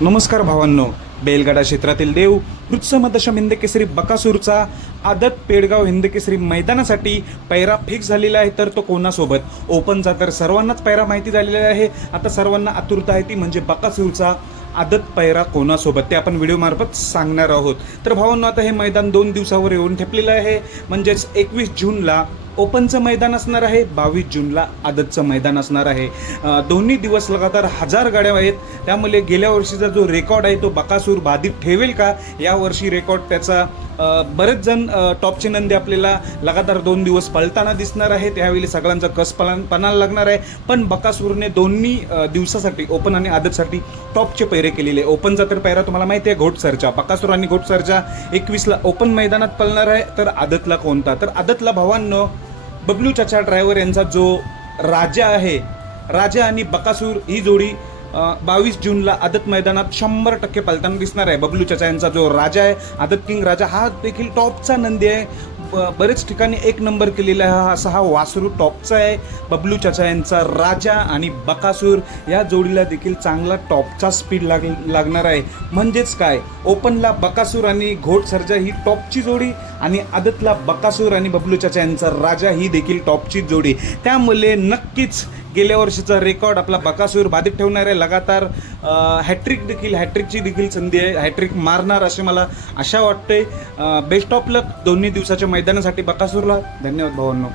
नमस्कार भावांनो. बेलगाडा क्षेत्रातील देव वृत्समदशम हिंदकेसरी बकासूरचा आदत पेडगाव हिंदकेसरी मैदानासाठी पैरा फिक्स झालेला आहे तर तो कोणासोबत? ओपनचा तर सर्वांनाच पैरा माहिती झालेला आहे. आता सर्वांना आतुरता आहे ती म्हणजे बकासूरचा आदत पैरा कोणासोबत? ते आपण व्हिडिओमार्फत सांगणार आहोत. तर भावांनो आता हे मैदान दोन दिवसावर येऊन ठेपलेलं आहे. म्हणजेच एकवीस जूनला ओपनचं मैदान असणार आहे बावीस जूनला आदतचं मैदान असणार आहे. दोन्ही दिवस लगातार हजार गाड्या आहेत. त्यामुळे गेल्या वर्षीचा जो रेकॉर्ड आहे तो बकासूर बाधित ठेवेल का? यावर्षी रेकॉर्ड त्याचा बरेच जण टॉपचे नंदी आपल्याला लगातार दोन दिवस पळताना दिसणार आहे त्यावेळी सगळ्यांचा कस पळा- पणाला लागणार आहे. पण बकासूरने दोन्ही दिवसासाठी ओपन आणि आदतसाठी टॉपचे पैरे केलेले. ओपनचा तर पैरा तुम्हाला माहिती आहे घोटसरच्या बकासूर आणि घोटसरच्या एकवीसला ओपन मैदानात पळणार आहे. तर आदतला कोणता? तर आदतला भावांनो बबलू चाचा ड्रायव्हर यांचा जो राजा आहे राजा आणि बकासूर ही जोडी बावीस जूनला आदत मैदानात शंभर टक्के पालताना दिसणार आहे. बबलू चाचा यांचा जो राजा आहे आदत किंग राजा हा देखील टॉपचा नंदी आहे. ब- बरेच ठिकाणी एक नंबर केलेला हा असा हा वासरू टॉपचा आहे. बबलू चाचा यांचा राजा आणि बकासूर या जोडीला देखील चांगला टॉपचा स्पीड लाग लागणार आहे. म्हणजेच काय? ओपनला बकासूर आणि घोट सर्जा ही टॉपची जोडी आणि आदतला बकासूर आणि बबलू चाचा यांचा राजा ही देखील टॉपची जोडी. त्यामुळे नक्कीच गेल्या वर्षीचा रेकॉर्ड आपला बकासूर बाधित ठेवणार आहे लगातार हॅट्रिक देखील हॅट्रिकची देखील संधी आहे. हॅट्रिक मारणार असे मला आशा वाटते बेस्ट ऑफ लक दोन्ही दिवसाच्या मैदानासाठी बकासूरला. धन्यवाद भावांनो.